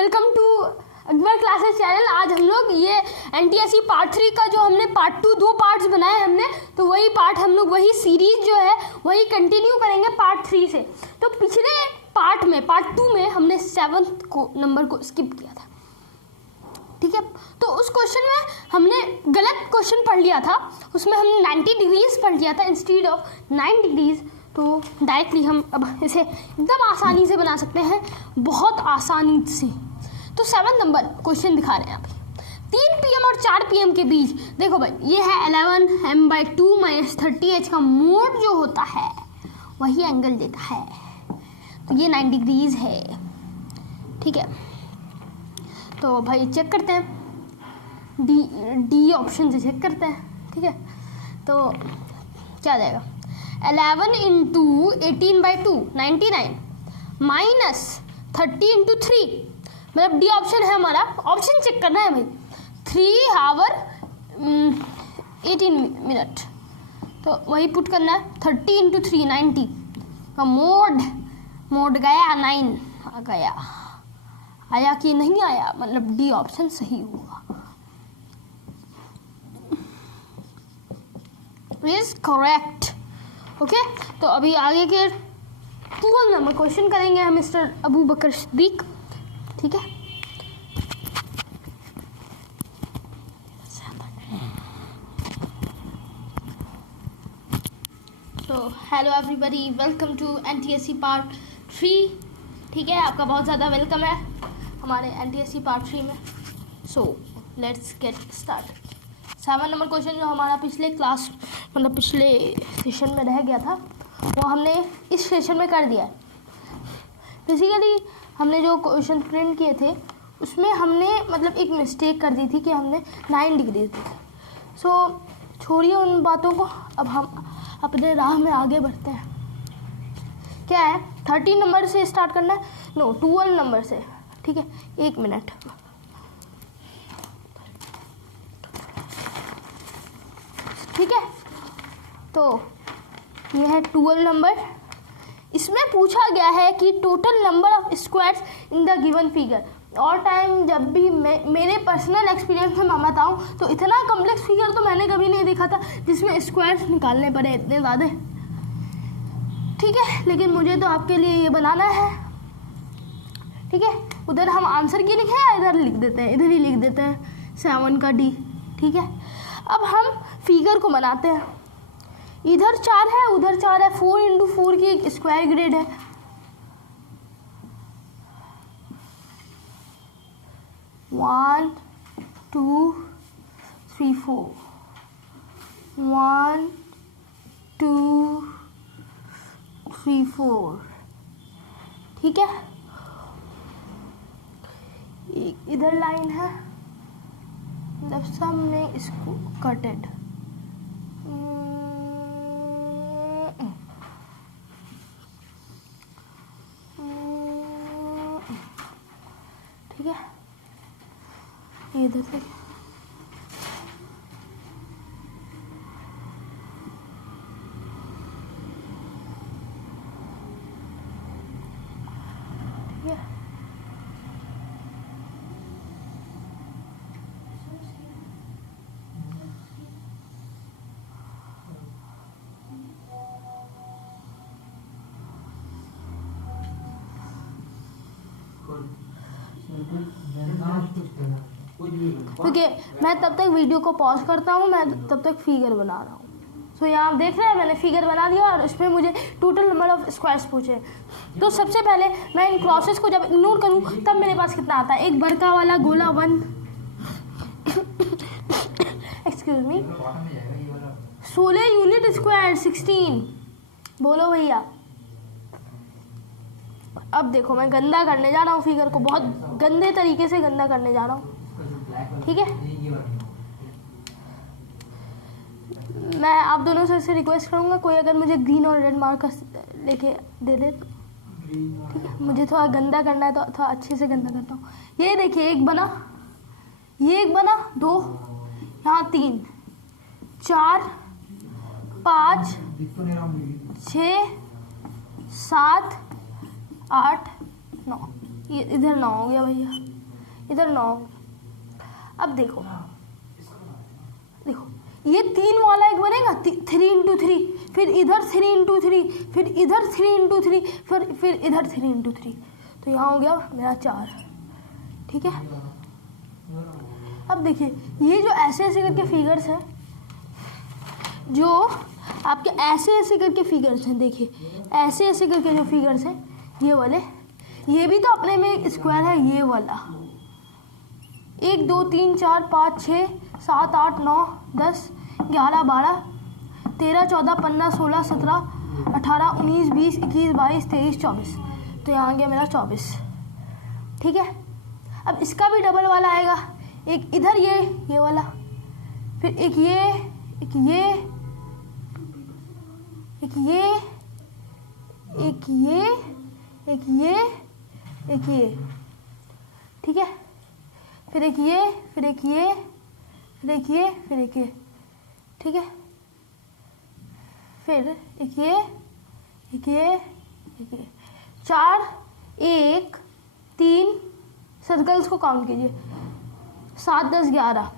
Welcome to Akbar classes channel. आज हम लोग ये एनटीएससी पार्ट 3 का जो हमने पार्ट 2 दो पार्ट्स बनाए हमने, तो वही पार्ट हम लोग वही सीरीज जो है वही कंटिन्यू करेंगे पार्ट 3 से। तो पिछले पार्ट में पार्ट 2 में हमने 7th नंबर को स्किप किया था, ठीक है। तो उस क्वेश्चन में हमने गलत क्वेश्चन पढ़ लिया था, उसमें हमने 90 डिग्रीज पढ़ लिया था इंस्टीड ऑफ 9 डिग्रीज। तो डायरेक्टली हम अब इसे एकदम आसानी से बना सकते हैं, बहुत आसानी से। तो 7 नंबर क्वेश्चन दिखा रहे हैं अभी। 3 PM और 4 PM के बीच, देखो भाई ये है 11m/2 - 30h का मोड जो होता है वही एंगल देता है, तो ये 9 डिग्रीज है, ठीक है। तो भाई चेक करते हैं, डी ऑप्शन से चेक करते हैं, ठीक है। तो क्या आ जाएगा, 11 × 18/2 99 माइनस 30 × 3, मतलब डी ऑप्शन है हमारा। ऑप्शन चेक करना है भाई, 3 आवर 18 मिनट, तो वही पुट करना है। 30 × 3 90 का मोड गया 9 आ गया, आया कि नहीं आया, मतलब डी ऑप्शन सही हुआ, इज करेक्ट, ओके। तो अभी आगे के 12 नंबर क्वेश्चन करेंगे हम मिस्टर अबू बकर सिद्दीक, ठीक है। तो hello everybody, welcome to NTSC part 3, ठीक है। आपका बहुत ज़्यादा वेलकम है हमारे एनटीएससी पार्ट 3 में। So let's get started. 7 number question जो हमारा पिछले क्लास मतलब पिछले सेशन में रह गया था, वो हमने इस सेशन में कर दिया है। बेसिकली हमने जो क्वेश्चन प्रिंट किए थे उसमें हमने मतलब एक मिस्टेक कर दी थी कि हमने 9 डिग्री दी थी। सो छोड़िए उन बातों को, अब हम अपने राह में आगे बढ़ते हैं। क्या है, 13 नंबर से स्टार्ट करना है, नो 12 नंबर से, ठीक है। 1 मिनट, ठीक है। तो ये है 12 नंबर। इसमें पूछा गया है कि total number of squares in the given figure. और टाइम जब भी मेरे पर्सनल एक्सपीरियंस में मैं बताऊँ तो इतना कॉम्प्लेक्स फिगर तो मैंने कभी नहीं देखा था जिसमें स्क्वायर्स निकालने पड़े इतने ज़्यादा, ठीक है। लेकिन मुझे तो आपके लिए ये बनाना है, ठीक है। उधर हम आंसर की लिखे हैं, इधर लिख देते हैं, इधर ही लिख देते हैं 7 का डी, ठीक है। अब हम फिगर को बनाते हैं। इधर 4 है, उधर 4 है, 4 × 4 की एक स्क्वायर ग्रेड है। 1 2 3 4 1 2 3 4, ठीक है। एक इधर लाइन है, मतलब सबने इसको कटेड, ठीक है। इधर से ठीक है, ओके। मैं तब तक वीडियो को पॉज करता हूँ, मैं तब तक फिगर बना रहा हूँ। सो यहाँ आप देख रहे हैं मैंने फिगर बना दिया और इसमें मुझे टोटल नंबर ऑफ स्क्वायर्स पूछे। तो सबसे पहले मैं इन क्रॉसेस को जब इग्नोर करूँ तब मेरे पास कितना आता है। एक बड़का वाला गोला 1 एक्सक्यूज मी 16 यूनिट स्क्वायर 16, बोलो भैया। अब देखो मैं गंदा करने जा रहा हूँ फिगर को, बहुत गंदे तरीके से गंदा करने जा रहा हूँ, ठीक है। मैं आप दोनों से रिक्वेस्ट करूँगा, कोई अगर मुझे ग्रीन और रेड मार्कर लेके दे दे, ठीक है। मुझे थोड़ा गंदा करना है तो थोड़ा अच्छे से गंदा करता हूँ। ये देखिए, एक बना, ये एक बना, 2 यहाँ, 3 4 5 6 7 8 9, ये इधर 9 हो गया भैया। इधर 9। अब देखो ये 3 वाला एक बनेगा 3 इंटू 3, फिर इधर 3 इंटू 3, फिर इधर 3 इंटू 3, फिर इधर 3 इंटू 3, तो यहाँ हो गया मेरा 4। ठीक है, अब देखिए ये जो ऐसे ऐसे करके फिगर्स हैं, जो आपके ऐसे ऐसे करके फिगर्स हैं, देखिए ऐसे ऐसे करके जो फिगर्स हैं ये वाले, ये भी तो अपने में स्क्वायर है। ये वाला 1 2 3 4 5 6 7 8 9 10 11 12 13 14 15 16 17 18 19 20 21 22 23 24, तो यहाँ आ गया मेरा 24। ठीक है, अब इसका भी डबल वाला आएगा, एक इधर ये वाला, फिर एक ये, एक ये, एक ये, एक ये, एक ये, एक ये। ठीक है, फिर एक ये, फिर एक ये, फिर एक ये, फिर एक ये। ठीक है, फिर एक ये, एक ये, एक ये। 4 1 3 सर्कल्स को काउंट कीजिए, 7 10 11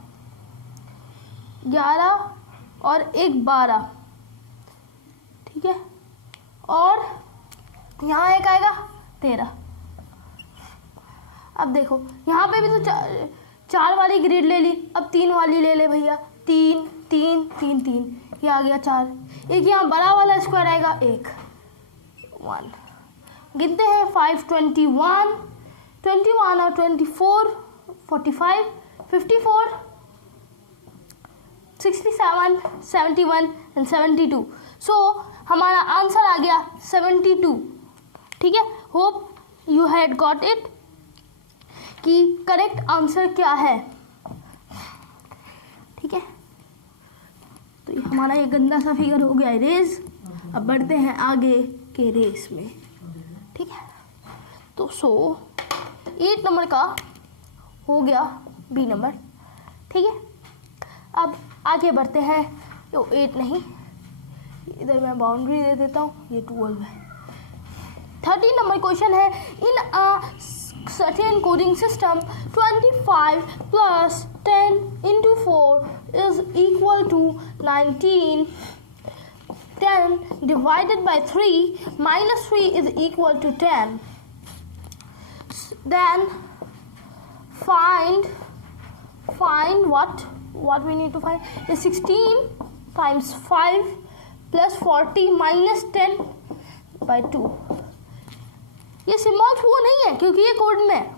11 और एक 12। ठीक है, और यहाँ एक आएगा 13। अब देखो यहाँ पे भी तो 4 वाली ग्रिड ले ली, अब 3 वाली ले ले भैया, 3 3 3 3, ये आ गया 4। एक यहाँ बड़ा वाला स्क्वायर आएगा 1 1, गिनते हैं 5 21 21 और 24 45 54 67 71 एंड 72। सो हमारा आंसर आ गया 72। ठीक है, hope you had got it कि करेक्ट आंसर क्या है। ठीक है, तो हमारा ये गंदा सा फिगर हो गया इरेज। अब बढ़ते हैं आगे के रेस में। ठीक है, तो 8 नंबर का हो गया बी नंबर। ठीक है, अब आगे बढ़ते हैं। 8 नहीं, इधर मैं बाउंड्री दे देता हूँ, ये 12 है। 13 नंबर क्वेश्चन है, इन अ certain coding system 25 plus 10 into 4 is equal to 19. 10 divided by 3 minus 3 is equal to 10. Then find what we need to find is 16 times 5 plus 40 minus 10 by 2. ये सिम्बॉल्स वो नहीं है क्योंकि ये कोड में,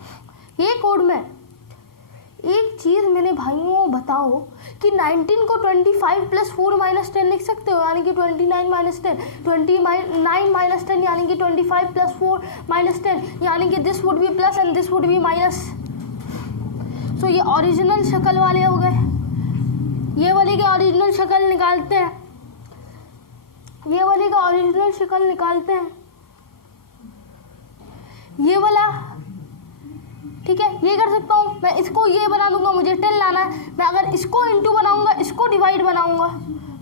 ये कोड में। एक चीज़ मैंने भाइयों बताओ कि 19 को 25 प्लस 4 माइनस 10 लिख सकते हो, यानी कि 29 माइनस 10, 29 माइनस 10 यानी कि 25 प्लस 4 माइनस 10, यानी कि this would be plus and this would be minus. So ये ओरिजिनल शक्ल वाले हो गए। ये वाले का ओरिजिनल शक्ल निकालते हैं, ये वाले का ओरिजिनल शक्ल निकालते हैं, ये वाला। ठीक है, ये कर सकता हूँ मैं, इसको ये बना दूंगा, मुझे 10 लाना है। मैं अगर इसको इंटू बनाऊंगा, इसको डिवाइड बनाऊंगा,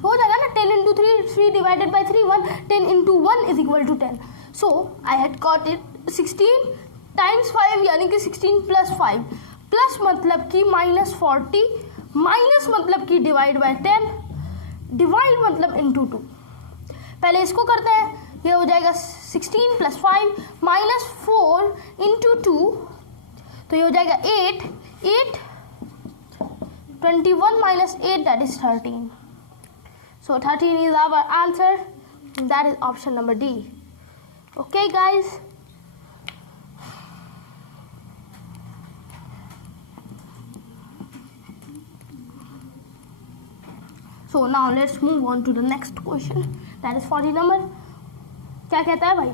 हो जाएगा ना 10 into 3 divided by 3 1, 10 into 1 is equal to 10। So I had got it 16 times 5 यानी कि 16 प्लस 5, प्लस मतलब कि माइनस 40, माइनस मतलब कि डिवाइड बाई 10, डिवाइड मतलब इंटू 2। पहले इसको करते हैं, ये हो जाएगा 16 प्लस 5 माइनस 4 इंटू 2, तो ये हो जाएगा 8 21 minus 8 that is 13। So 13 is our answer, that is option number D. Okay guys, so now let's move on to the next question, that is 40 number. क्या कहता है भाई,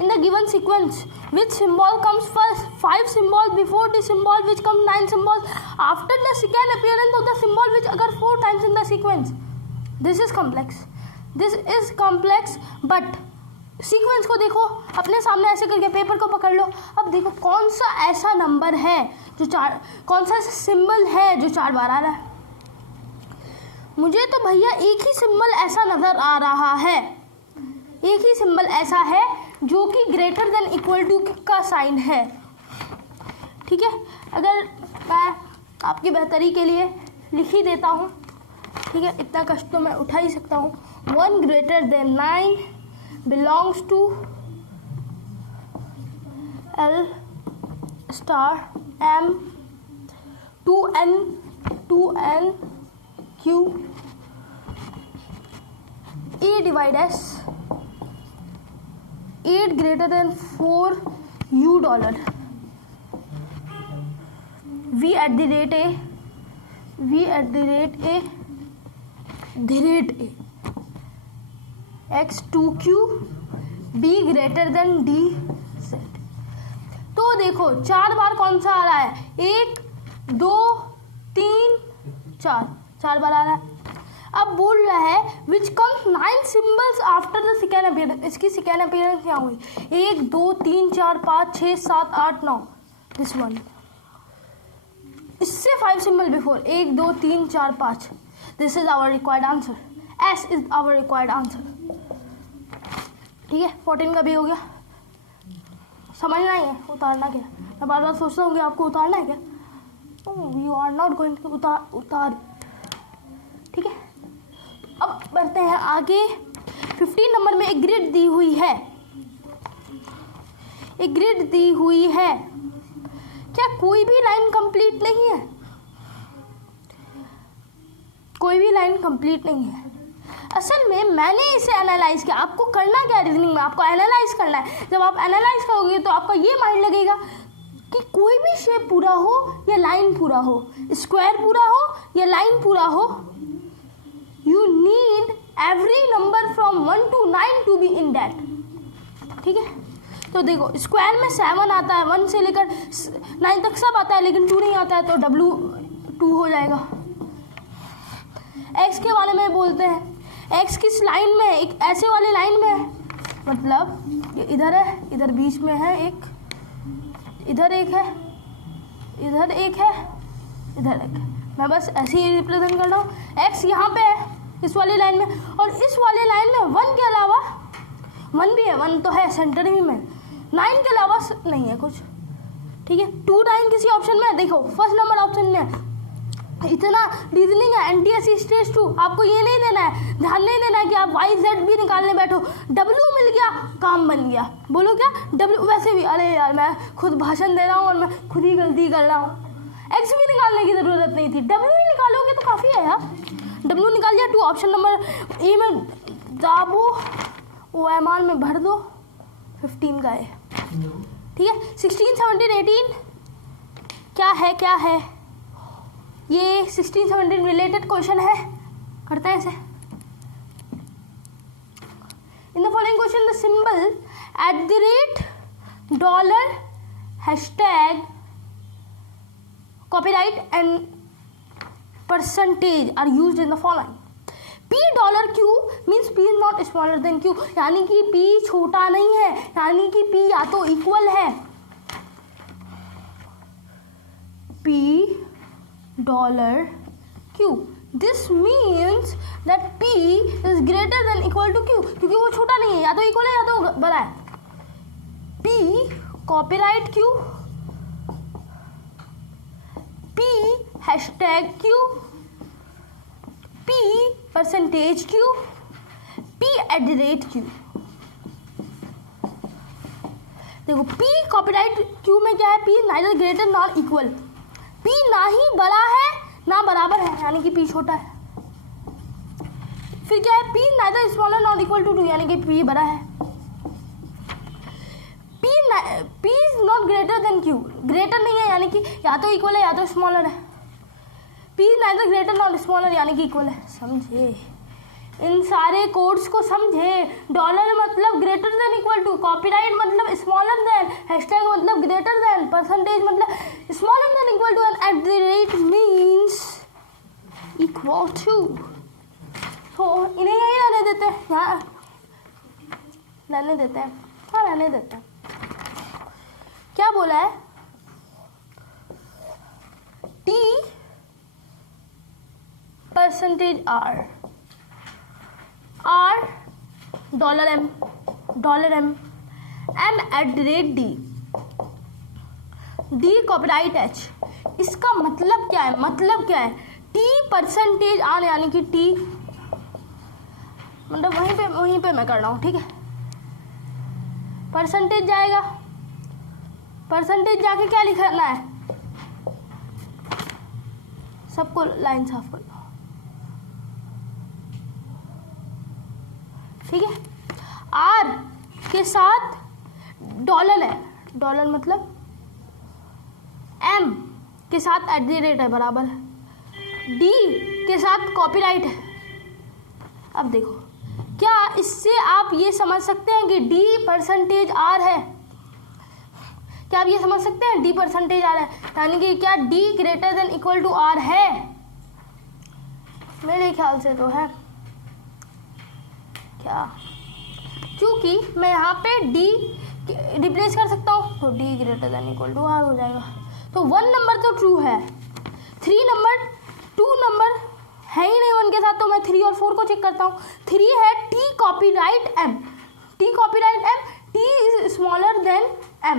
in the given sequence which symbol comes first, 5 symbol before the symbol which come 9 symbol after the second appearance of the symbol which occur 4 times in the sequence. This is complex, but sequence को देखो अपने सामने ऐसे करके paper को पकड़ लो। अब देखो कौन सा ऐसा नंबर है जो 4, कौन सा ऐसा सिंबल है जो 4 बार आ रहा है। मुझे तो भैया एक ही सिंबल ऐसा नजर आ रहा है, एक ही सिंबल ऐसा है जो कि ग्रेटर देन इक्वल टू का साइन है। ठीक है, अगर मैं आपकी बेहतरी के लिए लिख ही देता हूँ, ठीक है, इतना कष्ट तो मैं उठा ही सकता हूँ। 1 greater than 9 belongs to L star M 2n Q E divide S 8 greater than 4 U dollar V at the rate A X 2Q B greater than D Z। तो देखो 4 बार कौन सा आ रहा है, 1 2 3 4 बार आ रहा है। अब बोल रहा है which comes 9 symbols after the second appearance. इसकी सेकेंड अपीयरेंस क्या हुई, 1 2 3 4 5 6 7 8 9, दिस वन। इससे 5 symbol before, 1 2 3 4 5। This is our required answer, S is our required answer. ठीक है, 14 का भी हो गया। समझना ही है उतारना क्या, मैं बार बार सोचता हूँ कि आपको उतारना है क्या, you are not going to उतार। ठीक है, अब बढ़ते हैं आगे। 15 नंबर में एक ग्रिड दी हुई है, एक ग्रिड दी हुई है, क्या कोई भी लाइन कंप्लीट नहीं है, कोई भी लाइन कंप्लीट नहीं है। असल में मैंने इसे एनालाइज किया, आपको करना क्या रीजनिंग में, आपको एनालाइज करना है। जब आप एनालाइज करोगे तो आपका ये माइंड लगेगा कि कोई भी शेप पूरा हो या लाइन पूरा हो, स्क्वायर पूरा हो या लाइन पूरा हो, you need every number from 1 to 9 to be in that. ठीक है, तो देखो स्क्वायर में 7 आता है, 1 से लेकर 9 तक सब आता है, लेकिन 2 नहीं आता है, तो W2 हो जाएगा। एक्स के बारे में बोलते हैं, एक्स किस लाइन में, एक ऐसे वाले लाइन में है, मतलब ये इधर है, इधर बीच में है एक, इधर एक है, इधर एक है, इधर एक है। मैं बस ऐसे ही रिप्रेजेंट कर रहा हूँ। एक्स यहाँ पे है इस वाली लाइन में, और इस वाले लाइन में 1 के अलावा 1 भी है, 1 तो है सेंटर ही में, 9 के अलावा नहीं है कुछ। ठीक है, 2 9 किसी ऑप्शन में है, देखो फर्स्ट नंबर ऑप्शन में है। इतना रीजनिंग है एनटीएससी स्टेज 2, आपको ये नहीं देना है, ध्यान नहीं देना है कि आप वाई जेड भी निकालने बैठो, डब्ल्यू मिल गया काम बन गया। बोलो क्या डब्ल्यू, वैसे भी अरे यार मैं खुद भाषण दे रहा हूँ और मैं खुद ही गलती कर रहा हूँ, एक्स भी निकालने की ज़रूरत नहीं थी, डब्ल्यू ही निकालोगे तो काफ़ी है यार। डब्ल्यू निकाल लिया, 2 ऑप्शन नंबर ए में दाबो, OMR में भर दो, 15 का है। ठीक है, 16 17 18 क्या है ये 16 17 रिलेटेड क्वेश्चन है, करते हैं इसे। In the following question the symbol $, hashtag, copyright and percentage are used in the following. $Q means P is not smaller than Q, यानी कि P छोटा नहीं है, यानी कि P या तो इक्वल है, $Q, this means that P is greater than equal to Q, क्योंकि वो छोटा नहीं है, या तो इक्वल है या तो बड़ा है। P copyright Q, P hashtag Q, P percentage Q, P @Q। देखो P कॉपीराइट Q में क्या है, P neither greater not equal, P ना ही बड़ा है ना बराबर है, यानी कि P छोटा है। फिर क्या है, P neither smaller not equal to 2, यानी कि P बड़ा है। P is not greater than Q, greater नहीं है, यानी कि या तो इक्वल है या तो स्मॉलर है। P neither greater not smaller, यानी कि इक्वल है। समझे, इन सारे कोड्स को समझे। डॉलर मतलब greater than equal to, copyright मतलब स्मॉलर देन, हैशटैग मतलब ग्रेटर देन, परसेंटेज मतलब smaller than equal to, and @ means equal to. तो इन्हें यही रहने देते हैं, यहाँ रहने देते हैं, हाँ रहने देते हैं। क्या बोला है, T percentage R $M M @ D, D copyright H. इसका मतलब क्या है? मतलब क्या है? टी परसेंटेज आर यानी कि टी, मतलब वहीं पे मैं कर रहा हूँ, ठीक है। परसेंटेज जाएगा, परसेंटेज जाके क्या लिखना है? सबको लाइन साफ कर दो, ठीक है। आर के साथ डॉलर है, डॉलर मतलब एम के साथ एट द रेट है, बराबर है। डी के साथ कॉपीराइट है। अब देखो, क्या इससे आप ये समझ सकते हैं कि डी परसेंटेज आर है? क्या आप ये समझ सकते हैं डी परसेंटेज आर है, यानी कि क्या D greater than equal to R है? मेरे ख्याल से तो है। क्या? क्योंकि मैं यहाँ पे डी रिप्लेस कर सकता हूँ, तो D greater than equal to R हो जाएगा। तो 1 नंबर तो ट्रू है, 3 नंबर, 2 नंबर है ही नहीं 1 के साथ, तो मैं 3 और 4 को चेक करता हूँ। 3 है T copyright M, T copyright M, T is smaller than M,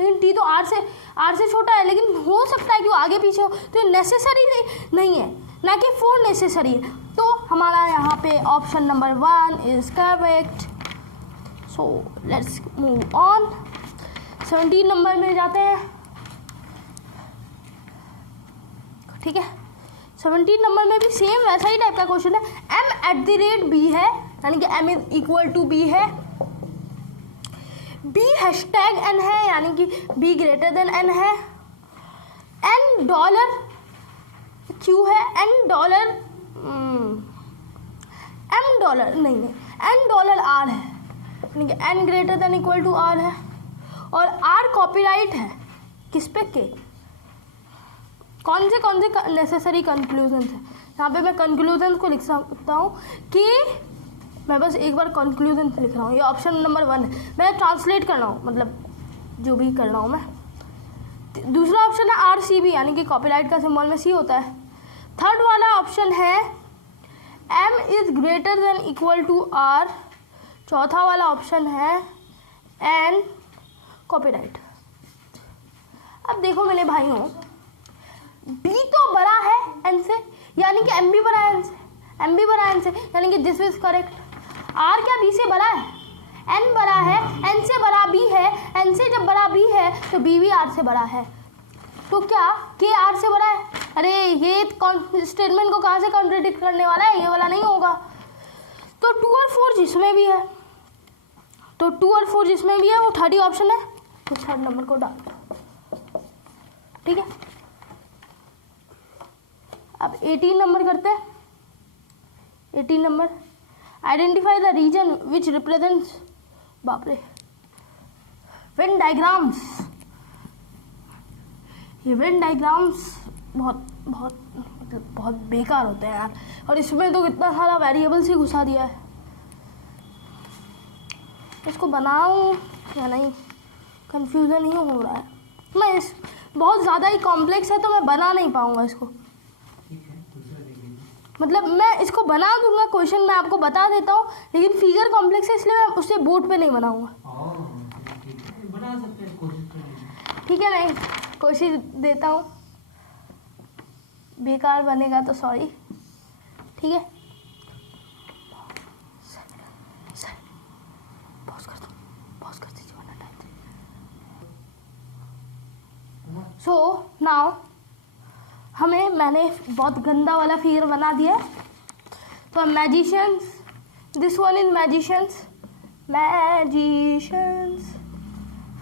लेकिन टी तो आर से छोटा है, लेकिन हो सकता है कि वो आगे पीछे हो, तो ये नेसेसरी नहीं है, ना कि 4 नेसेसरी है। तो हमारा यहाँ पे option number 1 is correct. So let's move on, 17 number में जाते हैं, ठीक है। 17 नंबर में भी सेम वैसा ही टाइप का क्वेश्चन है। M at the rate B है, यानी कि M is equal to B है, बी हैशटैग एन है, यानी कि बी ग्रेटर देन एन है, एन डॉलर क्यू है, एन डॉलर एम डॉलर नहीं, एन डॉलर आर है, यानी कि N greater than equal to R है, और आर कॉपीराइट है किस पे? के। कौन से नेसेसरी कंक्लूजन है? यहाँ पे मैं कंक्लूजन को लिख सकता हूँ कि मैं बस एक बार कंक्लूजन लिख रहा हूँ, ये ऑप्शन नंबर 1 है। मैं ट्रांसलेट कर रहा हूँ, मतलब जो भी कर रहा हूँ मैं। दूसरा ऑप्शन है आर सी बी, यानी कि कॉपीराइट का सिंबल में सी होता है। थर्ड वाला ऑप्शन है M is greater than equal to R. चौथा वाला ऑप्शन है एन कॉपीराइट। अब देखो मेरे भाइयों, बी तो बड़ा है एन से, यानी कि एम भी बड़ा है एन से, एम भी बड़ा है एन से, यानी कि दिस इज करेक्ट। आर क्या बी से बड़ा है? एन बड़ा है, एन से बड़ा बी है, एन से जब बड़ा बी है तो बी भी आर से बड़ा है। तो क्या के आर से बड़ा है? अरे ये स्टेटमेंट को कहाँ से कॉन्ट्रडिक्ट करने वाला है? ये वाला नहीं होगा। तो 2 और 4 जिसमें भी है, तो 2 और 4 जिसमें भी है वो थर्ड ही ऑप्शन है, तो थर्ड नंबर को डाल दो, ठीक है। अब 18 नंबर करते हैं। 18 number, identify the region which represents, बाप रे, वेन डायग्राम्स। ये वेन डायग्राम्स बहुत बेकार होते हैं यार, और इसमें तो कितना सारा वेरिएबल्स ही घुसा दिया है। इसको बनाऊं या नहीं, कंफ्यूजन ही हो रहा है। मैं इस बहुत ज़्यादा ही कॉम्प्लेक्स है, तो मैं बना नहीं पाऊंगा इसको। मतलब मैं इसको बना दूंगा, क्वेश्चन मैं आपको बता देता हूँ, लेकिन फिगर कॉम्प्लेक्स है, इसलिए मैं उसे बोर्ड पे नहीं बनाऊंगा। बना सकते हैं, कोशिश, ठीक है, नहीं कोशिश देता हूँ, बेकार बनेगा तो सॉरी, ठीक है। पॉज कर दीजिए वरना टाइम। सो नाउ मैंने बहुत गंदा वाला फिगर बना दिया। तो magicians, this one is magicians,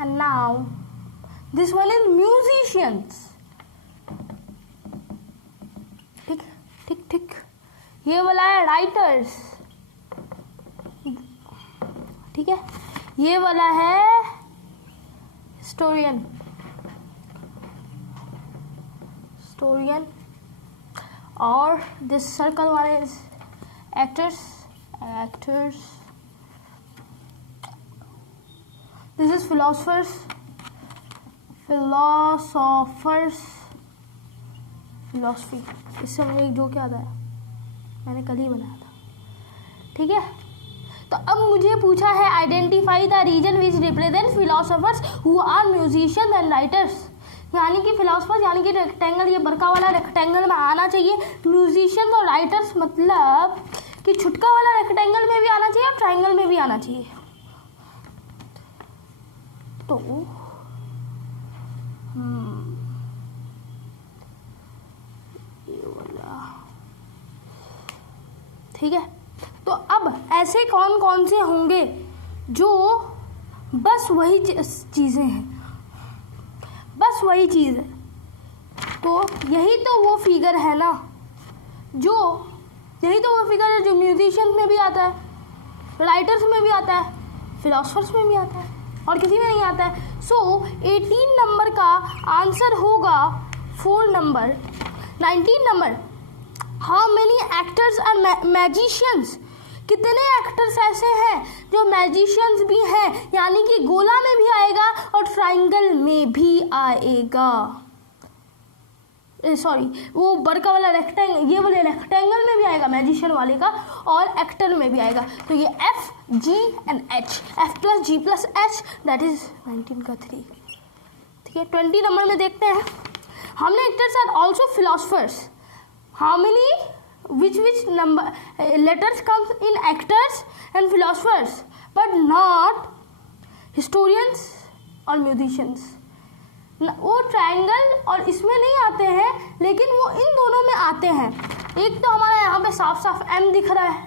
and now this one is musicians. ठीक, ये वाला है राइटर्स, ठीक है। ये वाला है हिस्टोरियन, और this circle one is actors. This is philosophers. Philosophy. इससे मुझे जो क्या आता है, मैंने कल ही बनाया था, ठीक है। तो अब मुझे पूछा है identify the region which represent philosophers who are musicians and writers. यानी कि फिलोसफर यानी कि रेक्टेंगल, ये बड़का वाला रेक्टेंगल में आना चाहिए। म्यूजिशियंस और राइटर्स मतलब कि छुटका वाला रेक्टेंगल में भी आना चाहिए और ट्राइंगल में भी आना चाहिए। तो ये वाला ठीक है। तो अब ऐसे कौन कौन से होंगे जो बस वही चीज़ें हैं, बस वही चीज़ है। तो यही तो वो फिगर है ना, यही तो वो फिगर है जो म्यूजिशियंस में भी आता है, राइटर्स में भी आता है, फिलोसफर्स में भी आता है और किसी में नहीं आता है। सो 18 नंबर का आंसर होगा 4 number. 19 number, how many actors are magicians, कितने एक्टर्स ऐसे हैं जो मैजिशियंस भी हैं, यानी कि गोला में भी आएगा और ट्राइंगल में भी आएगा। सॉरी, वो बड़का वाला रेक्टेंगल, ये वाले रेक्टेंगल में भी आएगा मैजिशियन वाले का, और एक्टर में भी आएगा। तो ये F, G and H, F plus G plus H, that is 19 का 3। ठीक है, 20 नंबर में देखते हैं। हमने actors are also philosophers, how many which number letters comes in actors and philosophers but not historians और musicians। वो ट्रायंगल और इसमें नहीं आते हैं, लेकिन वो इन दोनों में आते हैं। एक तो हमारा यहाँ पे साफ साफ M दिख रहा है,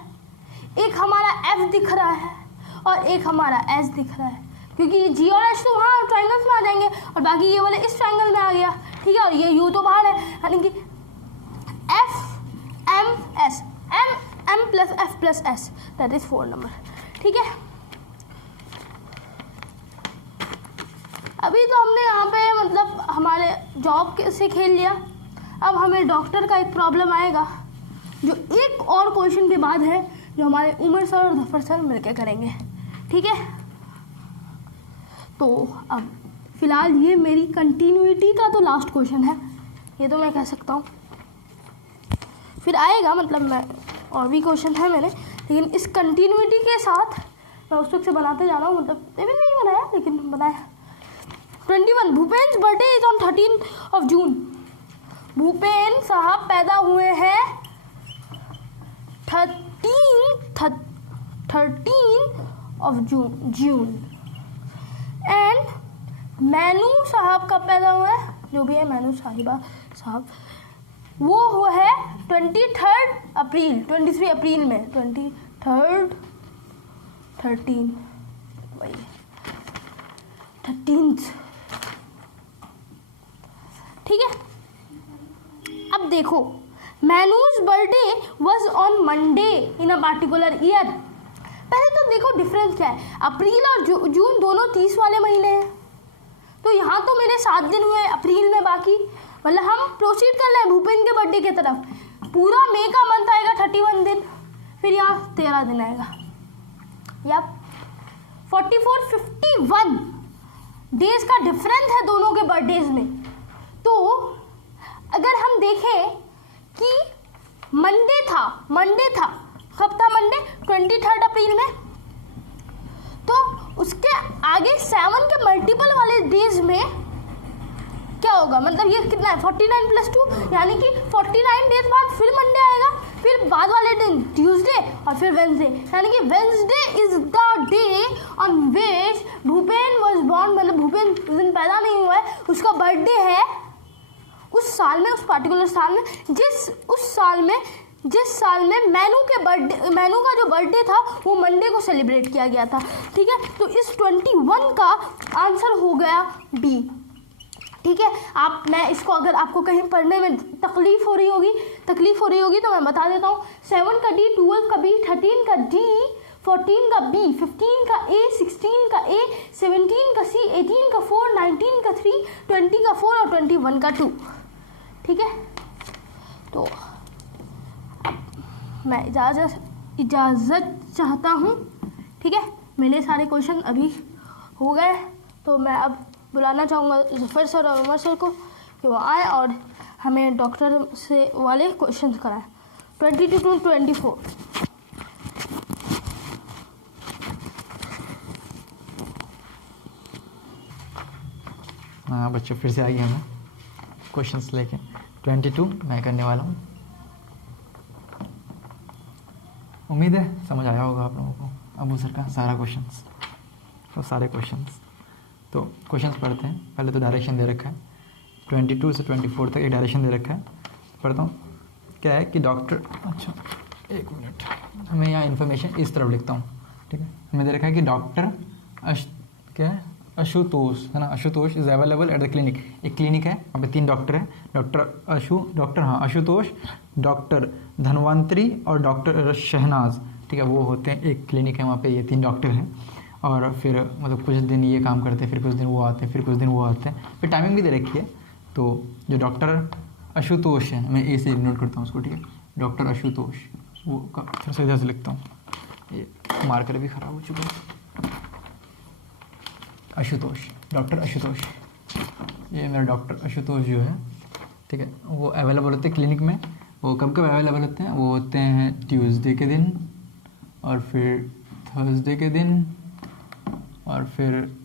एक हमारा F दिख रहा है और एक हमारा S दिख रहा है, क्योंकि G और H तो वहाँ ट्रायंगल्स में आ जाएंगे और बाकी ये वाले इस ट्रायंगल में आ गया। ठीक है, और ये U तो बाहर है, यानी कि F M S, M plus F plus S, that is 4 number. ठीक है, अभी तो हमने यहाँ पे मतलब हमारे जॉब से खेल लिया। अब हमें डॉक्टर का एक प्रॉब्लम आएगा जो एक और क्वेश्चन के बाद है, जो हमारे उमर सर और जफर सर मिलकर करेंगे। ठीक है, तो अब फिलहाल ये मेरी कंटिन्यूटी का तो लास्ट क्वेश्चन है, ये तो मैं कह सकता हूँ। फिर आएगा मतलब मैं और भी क्वेश्चन है मेरे, लेकिन इस कंटिन्यूटी के साथ मैं उस वक्त से बनाते जा रहा हूँ, मतलब अभी नहीं बनाया लेकिन बनाया। 21, भूपेन बर्थडे इज ऑन 13 जून। भूपेन साहब पैदा हुए हैं 13 जून। एंड मैनू साहब का पैदा हुआ है, जो भी है मैनू साहिबा साहब, वो है 23 अप्रैल, 23 अप्रैल में, 23rd 13 वही 13th। ठीक है, अब देखो Manu's birthday was on Monday in a particular year. पहले तो देखो डिफरेंस क्या है, अप्रैल और जून दोनों 30 वाले महीने हैं, तो यहाँ तो मेरे 7 दिन हुए अप्रैल में, बाकी मतलब हम प्रोसीड कर रहे हैं भूपेन के बर्थडे की तरफ। पूरा मई का मंथ आएगा 31 दिन, फिर यहाँ 13 दिन आएगा, या 51 डेज का डिफरेंस है दोनों के बर्थडेज में। तो अगर हम देखें कि मंडे था, कब था मंडे? 23 अप्रैल में, तो उसके आगे 7 के मल्टीपल वाले डेज में क्या होगा, मतलब ये कितना है 49 प्लस 2, यानी कि 49 डेज बाद फिर मंडे आएगा, फिर बाद वाले दिन ट्यूसडे और फिर वेंसडे, यानी कि Wednesday is the day on which Bhupen was born. मतलब भूपेन उस दिन पैदा नहीं हुआ है, उसका बर्थडे है उस साल में, उस पार्टिकुलर साल में, जिस साल में मैनू का जो बर्थडे था वो मंडे को सेलिब्रेट किया गया था। ठीक है, तो इस 21 का आंसर हो गया बी। ठीक है, मैं इसको अगर आपको कहीं पढ़ने में तकलीफ हो रही होगी तो मैं बता देता हूँ। 7 का D, 12 का B, 13 का D, 14 का B, 15 का A, 16 का A, 17 का C, 18 का 4, 19 का 3, 20 का 4 और 21 का 2। ठीक है, तो मैं इजाज़त चाहता हूँ। ठीक है, मेरे सारे क्वेश्चन अभी हो गए, तो मैं अब बुलाना चाहूँगा जफर सर और उमर सर को कि वो आए और हमें डॉक्टर से वाले क्वेश्चन कराएं। 22 to 24। हाँ बच्चों फिर से आ गया हमें क्वेश्चंस लेके। 22 मैं करने वाला हूँ। उम्मीद है समझ आया होगा आप लोगों को अबू सर का सारा क्वेश्चंस, तो सारे क्वेश्चंस। तो क्वेश्चंस पढ़ते हैं। पहले तो डायरेक्शन दे रखा है, 22 से 24 तक एक डायरेक्शन दे रखा है। पढ़ता हूँ। क्या है कि डॉक्टर, अच्छा एक मिनट, हमें यहाँ इन्फॉर्मेशन इस तरफ लिखता हूँ, ठीक है। हमें दे रखा है कि डॉक्टर क्या है, आशुतोष है ना, Ashutosh is available at the clinic. एक क्लिनिक है, वहाँ पे 3 डॉक्टर हैं, डॉक्टर आशुतोष, डॉक्टर धन्वंतरी और डॉक्टर शहनाज, ठीक है। वो होते हैं, एक क्लिनिक है वहाँ पे, ये 3 डॉक्टर हैं। और फिर मतलब कुछ दिन ये काम करते हैं, फिर कुछ दिन वो आते हैं, फिर कुछ दिन वो आते हैं, फिर टाइमिंग भी दे रखी है। तो जो डॉक्टर आशुतोष है, मैं ए से इग्नोर करता हूँ उसको, ठीक है। डॉक्टर आशुतोष, वो फिर से इधर से लिखता हूँ, ये मार्कर भी ख़राब हो चुका है। आशुतोष, डॉक्टर आशुतोष, ये मेरा डॉक्टर आशुतोष जो है, ठीक है, वो अवेलेबल होते हैं क्लिनिक में। वो कब कब अवेलेबल होते हैं? वो होते हैं ट्यूसडे के दिन, और फिर थर्सडे के दिन, और फिर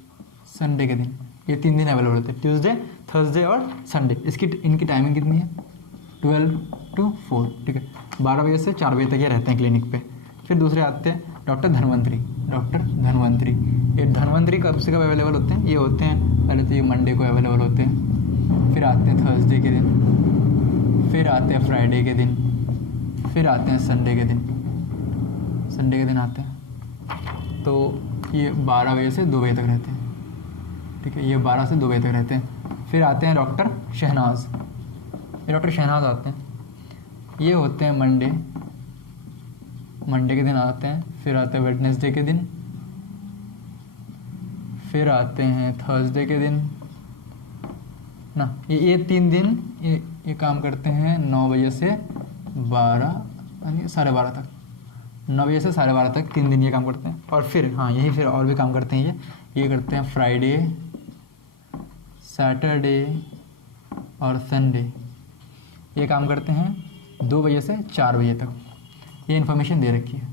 संडे के दिन। ये 3 दिन अवेलेबल होते हैं, ट्यूसडे, थर्सडे और संडे। इनकी टाइमिंग कितनी है? 12 to 4, ठीक है। 12 बजे से 4 बजे तक ये रहते हैं क्लिनिक पे। फिर दूसरे आते हैं डॉक्टर धन्वंतरी। ये धन्वंतरी कब से कब अवेलेबल होते हैं? ये होते हैं पहले तो ये मंडे को अवेलेबल होते हैं, फिर आते हैं थर्सडे के दिन, फिर आते हैं फ्राइडे के दिन, फिर आते हैं संडे के दिन आते हैं। तो ये 12 बजे से 2 बजे तक रहते हैं, ठीक है। ये 12 से 2 बजे तक रहते हैं। फिर आते हैं डॉक्टर शहनाज, ये डॉक्टर शहनाज आते हैं, ये होते हैं मंडे के दिन आते हैं। फिर आते हैं वेडनेसडे के दिन, फिर आते हैं थर्सडे के दिन ना। ये 3 दिन ये काम करते हैं 9 बजे से 12 साढ़े 12 तक, 9 बजे से साढ़े 12 तक 3 दिन ये काम करते हैं। और फिर हाँ यही फिर और भी काम करते हैं, ये करते हैं फ्राइडे, सैटरडे और संडे। ये काम करते हैं 2 बजे से 4 बजे तक। ये इन्फॉर्मेशन दे रखी है,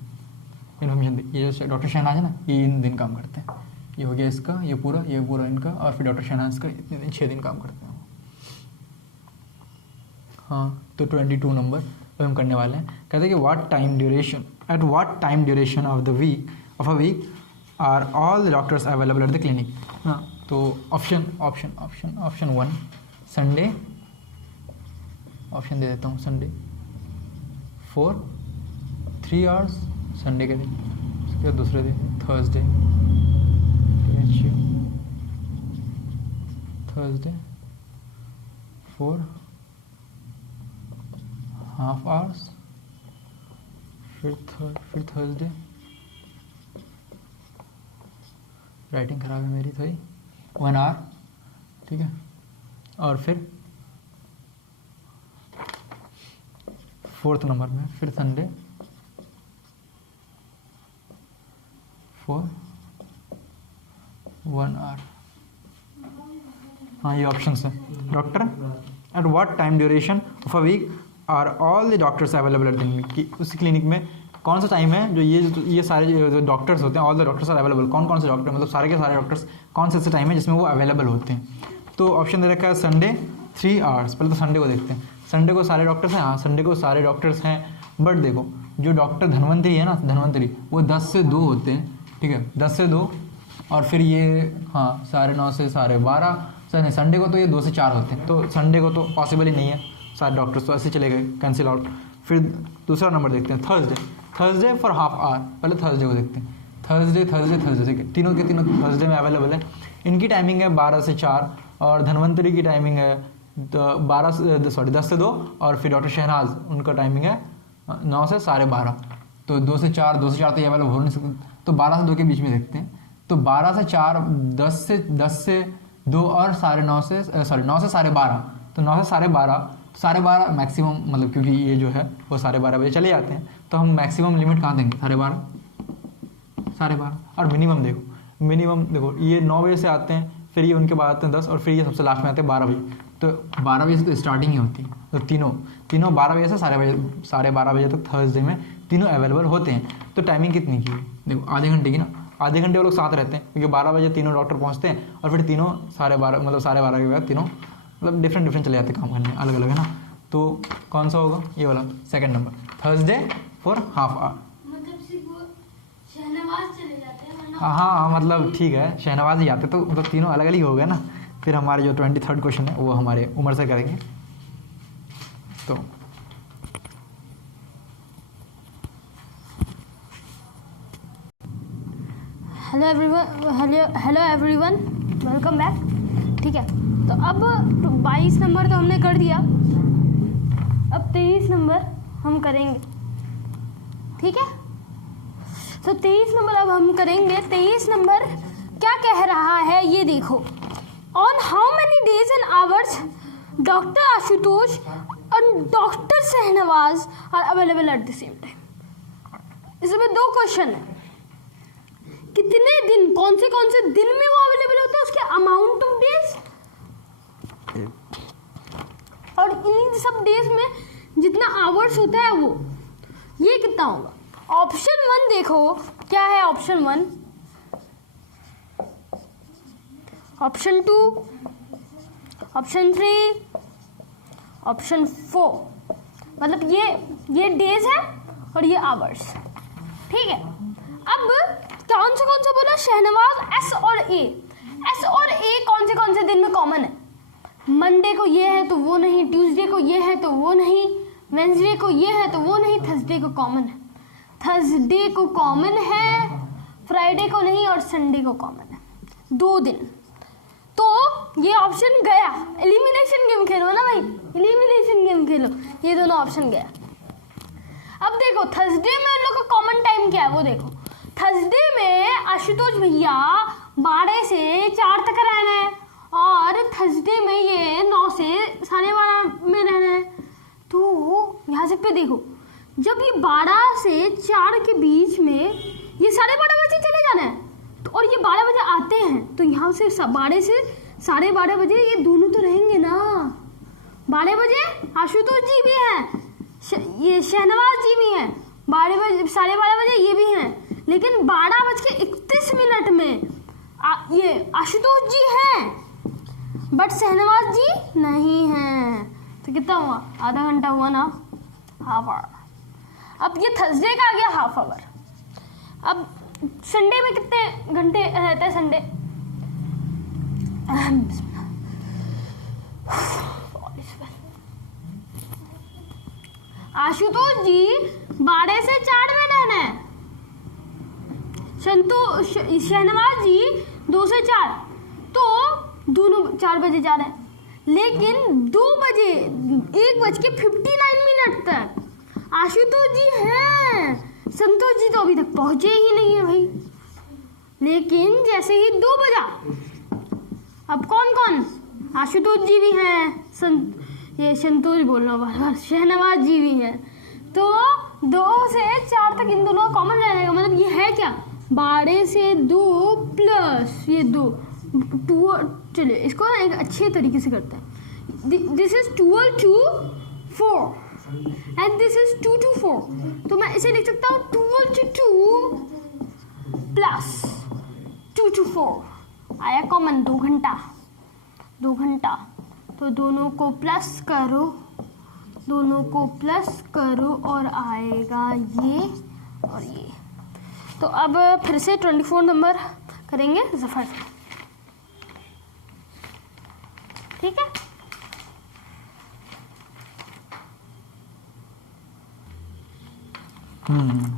ये जो डॉक्टर शहनाज है ना, ये इन दिन काम करते हैं। ये हो गया इसका, ये पूरा इनका, और फिर डॉक्टर शहनाज का इतने दिन 6 दिन काम करते हैं। हाँ, तो 22 नंबर अब हम करने वाले हैं। कहते हैं कि at what time duration of a week are all the doctors available at the clinic. हाँ, तो ऑप्शन 1 संडे, ऑप्शन दे देता हूँ संडे 4 3 आवर्स संडे के दिन। उसके बाद दूसरे दिन थर्सडे 4 हाफ आवर्स, फिर थर्सडे, राइटिंग खराब है मेरी थोड़ी, 1 आवर, ठीक है। और फिर 4th नंबर में फिर संडे 4 1 आवर। हाँ, ये ऑप्शन है। Doctor at what time duration of a week are all the doctors available at clinic. उस क्लिनिक में कौन सा टाइम है जो ये सारे जो डॉक्टर्स होते हैं, all the doctors are available. कौन से डॉक्टर, मतलब सारे के सारे डॉक्टर्स कौन से टाइम है जिसमें वो अवेलेबल होते हैं? तो ऑप्शन दे रखा है संडे 3 आवर्स। पहले तो संडे को देखते हैं, संडे को सारे डॉक्टर्स हैं। हाँ, संडे को सारे डॉक्टर्स हैं, बट देखो जो डॉक्टर धन्वंतरी है ना, वो 10 से 2 होते हैं, ठीक है, 10 से 2। और फिर ये हाँ 9:30 से 12:30, संडे को तो ये 2 से 4 होते हैं। तो संडे को तो पॉसिबल ही नहीं है, सारे डॉक्टर्स तो ऐसे चले गए, कैंसिल आउट। फिर दूसरा नंबर देखते हैं थर्सडे फॉर हाफ आवर। पहले थर्सडे को देखते हैं, थर्सडे ठीक है, तीनों के तीनों थर्सडे में अवेलेबल है। इनकी टाइमिंग है 12 से 4, और धन्वंतरी की टाइमिंग है 10 से 2, और फिर डॉक्टर शहनाज उनका टाइमिंग है 9 से 12:30। तो 2 से 4 तो ये अवेलेबल हो नहीं सकते, तो 12 से 2 के बीच में देखते हैं। तो 12 से 4, 10 से 2 और 9 से 12:30। तो 9 से 12:30 मैक्सिमम, मतलब क्योंकि ये जो है वो 12:30 बजे चले जाते हैं, तो हम मैक्सिमम लिमिट कहाँ देंगे? 12:30। और मिनिमम देखो ये 9 बजे से आते हैं, फिर ये उनके बाद आते हैं 10, और फिर ये सबसे लास्ट में आते हैं 12 बजे। तो 12 बजे से तो स्टार्टिंग ही होती है। तो तीनों 12 बजे से 12:30 बजे तक थर्सडे में तीनों अवेलेबल होते हैं। तो टाइमिंग कितनी की है? देखो आधे घंटे की ना, आधे घंटे वो लोग साथ रहते हैं, क्योंकि 12 बजे तीनों डॉक्टर पहुंचते हैं और फिर तीनों 12:30 मतलब 12:30 के बाद तीनों मतलब डिफरेंट चले जाते हैं काम करने, अलग अलग, है ना। तो कौन सा होगा, ये वाला second number, Thursday for half hour. मतलब सिर्फ वो शहनवाज चले जाते हैं वरना हाँ मतलब ठीक है, शहनवाज ही आते तो मतलब तीनों अलग अलग ही हो गए ना। फिर हमारे जो 23rd क्वेश्चन है वो हमारे उमर से करेंगे। तो हेलो एवरीवन, वेलकम बैक। ठीक है, तो अब 22 नंबर तो हमने कर दिया, अब 23 नंबर हम करेंगे। ठीक है, तो 23 नंबर अब हम करेंगे। 23 नंबर क्या कह रहा है ये देखो। On how many days and hours doctor Ashutosh और doctor Shahnawaz are available at the same time. इसमें 2 क्वेश्चन है, कितने दिन, कौन से दिन में वो अवेलेबल होता है, उसके अमाउंट ऑफ डेज, और इन सब डेज में जितना आवर्स होता है वो ये कितना होगा। ऑप्शन 1 देखो क्या है, ऑप्शन 1, ऑप्शन 2, ऑप्शन 3, ऑप्शन 4, मतलब ये डेज है और ये आवर्स। ठीक है, अब कौन सा बोला, शहनवाज, एस और ए कौन से दिन में कॉमन है। मंडे को ये है तो वो नहीं, ट्यूसडे को ये है तो वो नहीं, वेंसडे को ये है तो वो नहीं, थर्सडे को कॉमन है, थर्सडे को कॉमन है, फ्राइडे को नहीं और संडे को कॉमन है, 2 दिन। तो ये ऑप्शन गया। एलिमिनेशन गेम खेलो ना भाई, एलिमिनेशन गेम खेलो, ये दोनों ऑप्शन गया। अब देखो थर्सडे में उन लोग का कॉमन टाइम क्या है वो देखो। थर्सडे में आशुतोष भैया 12 से 4 तक रहना है और थर्सडे में ये 9 से 12:30 में रहना है। तो यहाँ से पे देखो, जब ये 12 से 4 के बीच में ये 12:30 बजे चले जाना है तो, और ये 12 बजे आते हैं तो यहाँ से 12 से 12:30 बजे ये दोनों तो रहेंगे ना। 12 बजे आशुतोष जी भी हैं, ये शहनवाज जी भी हैं, 12 बजे 12:30 बजे ये भी हैं, लेकिन 12:31 में ये आशुतोष जी हैं बट शहनवाज जी नहीं हैं। तो कितना हुआ, आधा घंटा हुआ ना, हाफ आवर। अब ये थर्सडे का आ गया हाफ आवर। अब संडे में कितने घंटे रहते हैं संडे, आशुतोष जी 12 से 4 में रहना है, शहनवाज जी 2 से 4, तो दोनों 4 बजे जा रहे हैं। लेकिन 2 बजे 1:59 तक आशुतोष जी हैं, संतोष जी तो अभी तक पहुंचे ही नहीं है भाई। लेकिन जैसे ही 2 बजा, अब कौन आशुतोष जी भी हैं, ये संतोष बोल रहा हूँ, शहनवाज जी भी हैं, तो 2 से 4 तक इन दोनों का कॉमन रहेगा। मतलब ये है क्या, 12 से 2 प्लस ये 2, चलिए इसको ना एक अच्छे तरीके से करते हैं। This is 12 to 4 and this is 2 to 4, तो मैं इसे लिख सकता हूँ 12 to 2 प्लस 2 to 4 आया कॉमन, 2 घंटा। तो दोनों को प्लस करो और आएगा ये और ये। तो अब फिर से 24 नंबर करेंगे जफर से, ठीक है।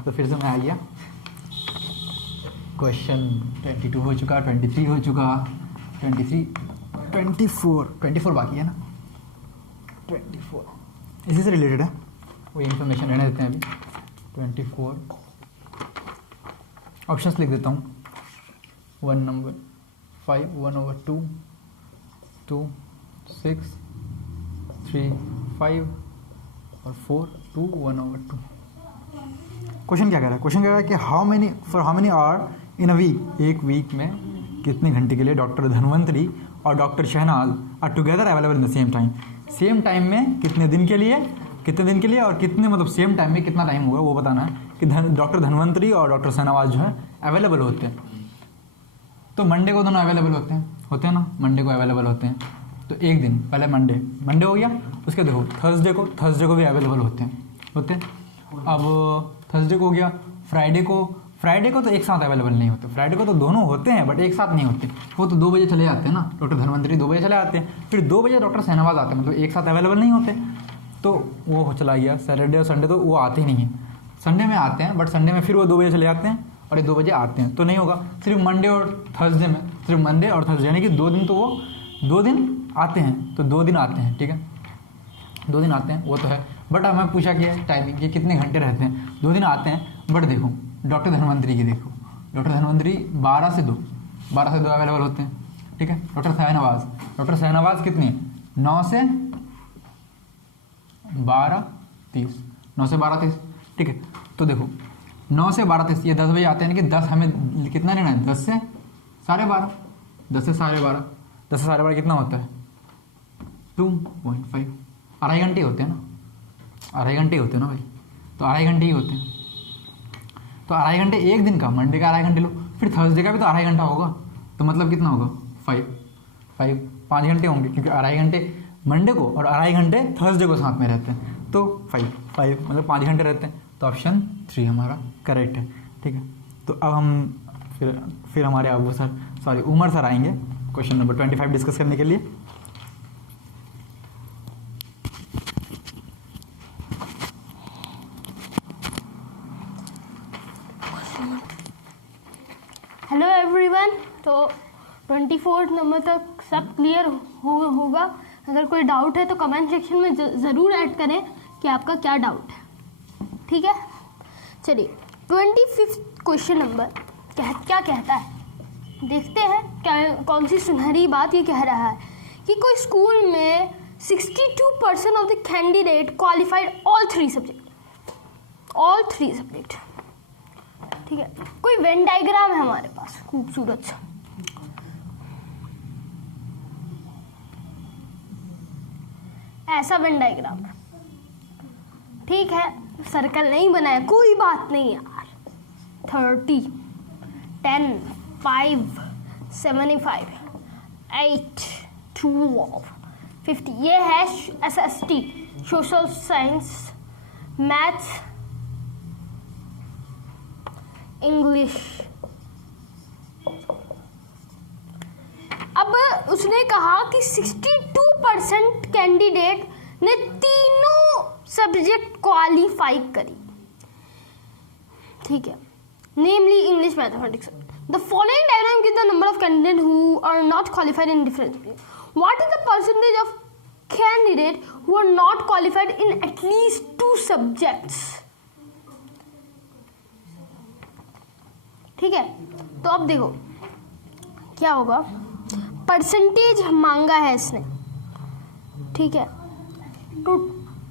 तो फिर से मैं आ गया। क्वेश्चन 22 हो चुका, 23 हो चुका, 24 बाकी है ना। 24 इसी से रिलेटेड है, वही इन्फॉर्मेशन रहने देते हैं अभी। 24 ऑप्शंस लिख देता हूँ। 1 नंबर 5, 1/2, 2, 6, 3, 5 और 4, 2, 1/2। क्वेश्चन क्या कह रहा है, क्वेश्चन कह रहा है कि how many hour in a week, एक वीक में कितने घंटे के लिए डॉक्टर धन्वंतरी और doctor Shahnaz are together available in the same time. Same time में कितने दिन के लिए और कितने मतलब सेम टाइम में कितना टाइम होगा वो बताना है कि डॉक्टर धन्वंतरी और डॉक्टर शहनाज जो है अवेलेबल होते हैं। तो मंडे को दोनों अवेलेबल होते हैं ना, मंडे को अवेलेबल होते हैं। तो एक दिन पहले मंडे हो गया, उसके देखो थर्सडे को भी अवेलेबल होते हैं। अब थर्सडे को हो गया, फ्राइडे को तो एक साथ अवेलेबल नहीं होते, फ्राइडे को तो दोनों होते हैं बट एक साथ नहीं होते, वो तो 2 बजे चले जाते हैं ना, डॉक्टर धन्वंतरी 2 बजे चले जाते हैं, फिर 2 बजे डॉक्टर शहनवाज आते हैं, मतलब एक साथ अवेलेबल नहीं होते। तो वो चला गया सैटरडे और संडे, तो वो आते ही नहीं है, संडे में आते हैं बट संडे में फिर वो 2 बजे चले जाते हैं और ये 2 बजे आते हैं, तो नहीं होगा। सिर्फ मंडे और थर्सडे यानी कि 2 दिन, तो वो 2 दिन आते हैं, तो 2 दिन आते हैं, ठीक है, 2 दिन आते हैं, वो तो है। बट हमें पूछा कि टाइमिंग कि कितने घंटे रहते हैं, 2 दिन आते हैं। बट देखो डॉक्टर धन्वंतरी की, देखो डॉक्टर धन्वंतरी 12 से 2 अवेलेबल होते हैं, ठीक है। डॉक्टर शहनवाज कितनी है, 9 से 12:30, 9 से 12:30, ठीक है। तो देखो 9 से 12:30 ये 10 बजे आते हैं, यानी कि 10 हमें कितना लेना है, 10 से 12:30, 10 से 12:30 कितना होता है, 2.5, अढ़ाई घंटे होते हैं ना, अढ़ाई घंटे होते हैं ना भाई, तो अढ़ाई घंटे ही होते हैं। तो अढ़ाई घंटे एक दिन का, मंडे का अढ़ाई घंटे लो, फिर थर्सडे का भी तो अढ़ाई घंटा होगा, तो मतलब कितना होगा, 5 घंटे होंगे, क्योंकि अढ़ाई घंटे मंडे को और अढ़ाई घंटे थर्सडे को साथ में रहते हैं, तो 5 मतलब 5 घंटे रहते हैं। तो ऑप्शन 3 हमारा करेक्ट है, ठीक है। तो अब हम फिर हमारे उमर सर आएंगे क्वेश्चन नंबर 25 डिस्कस करने के लिए। हेलो एवरीवन, तो 24 नंबर तक सब क्लियर होगा। अगर कोई डाउट है तो कमेंट सेक्शन में ज़रूर ऐड करें कि आपका क्या डाउट है, ठीक है। चलिए 25 क्वेश्चन नंबर क्या कहता है, देखते हैं क्या, कौन सी सुनहरी बात ये कह रहा है कि कोई स्कूल में 62% of the candidate qualified all three subject, ठीक है। कोई वेन डायग्राम है हमारे पास खूबसूरत सा, ऐसा वेन डायग्राम है, ठीक है। सर्कल नहीं बनाया, कोई बात नहीं यार। 30, 10, 5, 75, 8, 12, 50, ये है SST, social science, maths, English. अब उसने कहा कि 62% कैंडिडेट ने तीनों सब्जेक्ट क्वालिफाई करी, ठीक है, namely English, mathematics. The following diagram gives the number of candidate who are not qualified in different subject. What is the percentage of candidate who are not qualified in at least 2 subjects, ठीक है। तो अब देखो क्या होगा, percentage मांगा है इसने, ठीक है। तो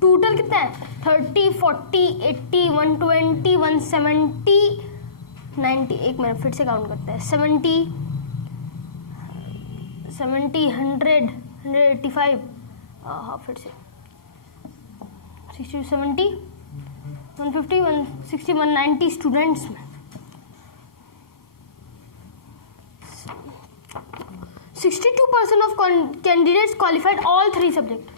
टोटल कितना है, 30, 40, 80, 120, 170, 90, एक मिनट फिर से काउंट करते हैं, 70, 100, 185, हाँ फिर से 60, 70, 150, 160, 190 स्टूडेंट्स में 62% of candidates qualified all 3 subject.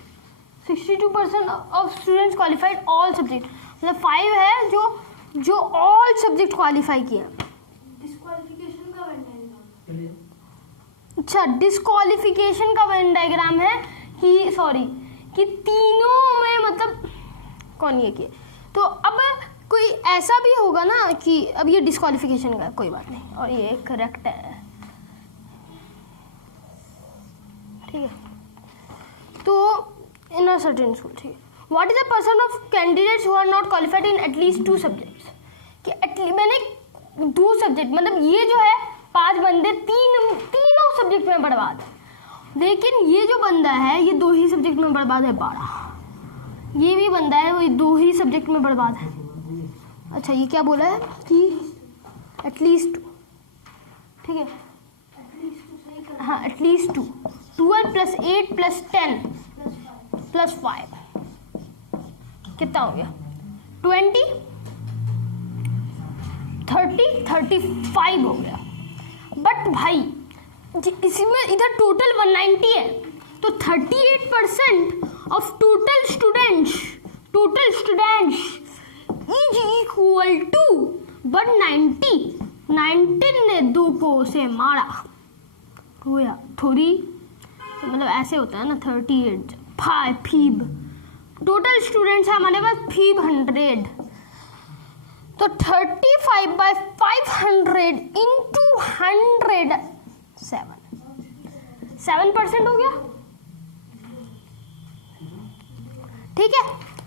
62% of students qualified all subject. मतलब 5 है जो all subject qualify किया। डिस्क्वालिफिकेशन का वेन डायग्राम, अच्छा डिस्क्वालिफिकेशन का वेन डायग्राम है कि तीनों में मतलब कौन ये किए। तो अब कोई ऐसा भी होगा ना कि अब ये डिस्क्वालिफिकेशन का, कोई बात नहीं, और ये करेक्ट है, ठीक है। तो इन अ सर्टेन स्कूल, ठीक है। What is the percent of candidates who are not qualified in at least 2 subjects, कि मैंने 2 सब्जेक्ट, मतलब ये जो है 5 बंदे तीनों सब्जेक्ट में बर्बाद है, लेकिन ये जो बंदा है ये 2 ही सब्जेक्ट में बर्बाद है, 12। ये भी बंदा है वो 2 ही सब्जेक्ट में बर्बाद है। अच्छा ये क्या बोला है कि एटलीस्ट 2, ठीक है, हाँ एटलीस्ट 2, 12 + 8 + 10 + 5 कितना हो गया, 20, 30, 35 हो गया। बट भाई इसमें इधर टोटल 190 है, तो 38% of total students is equal to 190। 19 ने 2 को से मारा हुआ थोड़ी, मतलब ऐसे होता है ना, 38 फीब टोटल स्टूडेंट्स है हमारे पास 500, तो 35/500 इंटू 100 7% हो गया। ठीक है,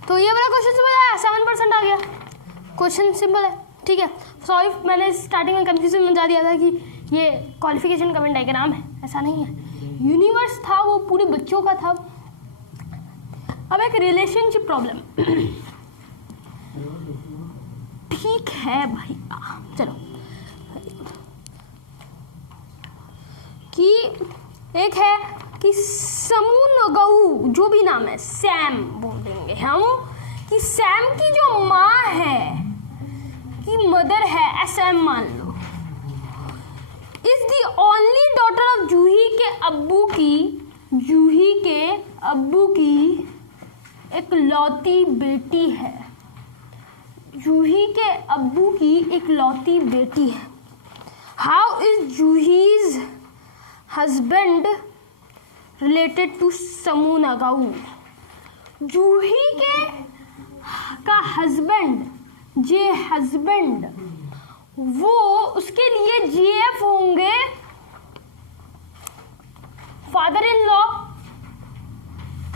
तो ये वाला क्वेश्चन सिंपल है, 7% आ गया, क्वेश्चन सिंपल है। ठीक है, सॉरी मैंने स्टार्टिंग में कंफ्यूजन में बता दिया था कि ये क्वालिफिकेशन का वेन डायग्राम है, ऐसा नहीं है। यूनिवर्स था वो पूरे बच्चों का था। अब एक रिलेशनशिप प्रॉब्लम। ठीक है भाई, चलो कि एक है कि समूनगऊ, जो भी नाम है, सैम बोल देंगे हम, कि सैम की जो माँ है, की मदर है, एसएम मान लो, is the only daughter of Juhi के अब्बू की एक लौती बेटी है। जूही के अब्बू की एक लौती बेटी है। How is Juhi's husband related to समूनगाऊ? जूही का हस्बैंड वो उसके लिए जीएफ होंगे फादर इन लॉ।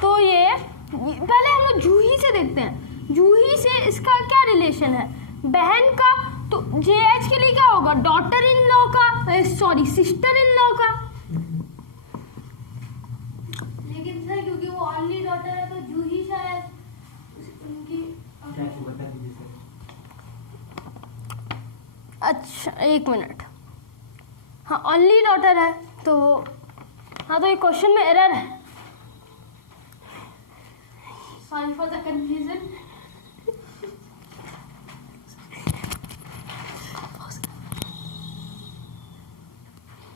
तो ये पहले हम लोग जूही से देखते हैं, जूही से इसका क्या रिलेशन है, बहन का, तो जेएच के लिए क्या होगा, डॉटर इन लॉ का, सॉरी सिस्टर इन लॉ का। लेकिन सर क्योंकि वो ओनली डॉटर है तो जूही शायद उनकी बता दीजिए सर। अच्छा 1 मिनट, हाँ ओनली डॉटर है तो, हाँ तो ये क्वेश्चन में एरर है, सॉरी फॉर द कंफ्यूजन।